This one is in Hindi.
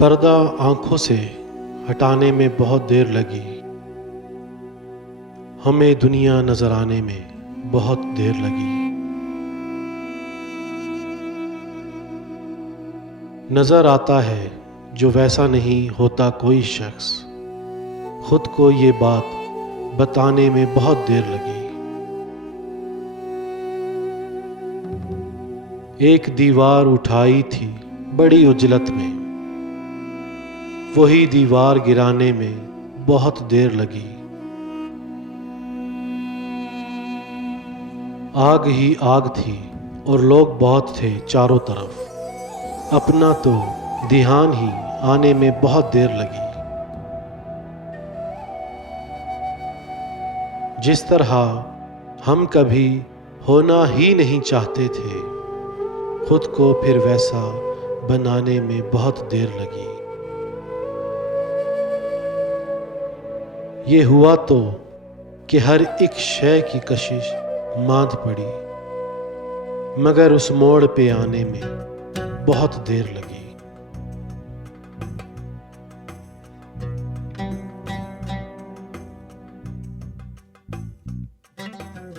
पर्दा आंखों से हटाने में बहुत देर लगी, हमें दुनिया नजर आने में बहुत देर लगी। नजर आता है जो वैसा नहीं होता कोई शख्स, खुद को ये बात बताने में बहुत देर लगी। एक दीवार उठाई थी बड़ी उजलत में, वही दीवार गिराने में बहुत देर लगी। आग ही आग थी और लोग बहुत थे चारों तरफ, अपना तो ध्यान ही आने में बहुत देर लगी। जिस तरह हम कभी होना ही नहीं चाहते थे, खुद को फिर वैसा बनाने में बहुत देर लगी। ये हुआ तो कि हर एक शय की कशिश मांद पड़ी, मगर उस मोड़ पे आने में बहुत देर लगी।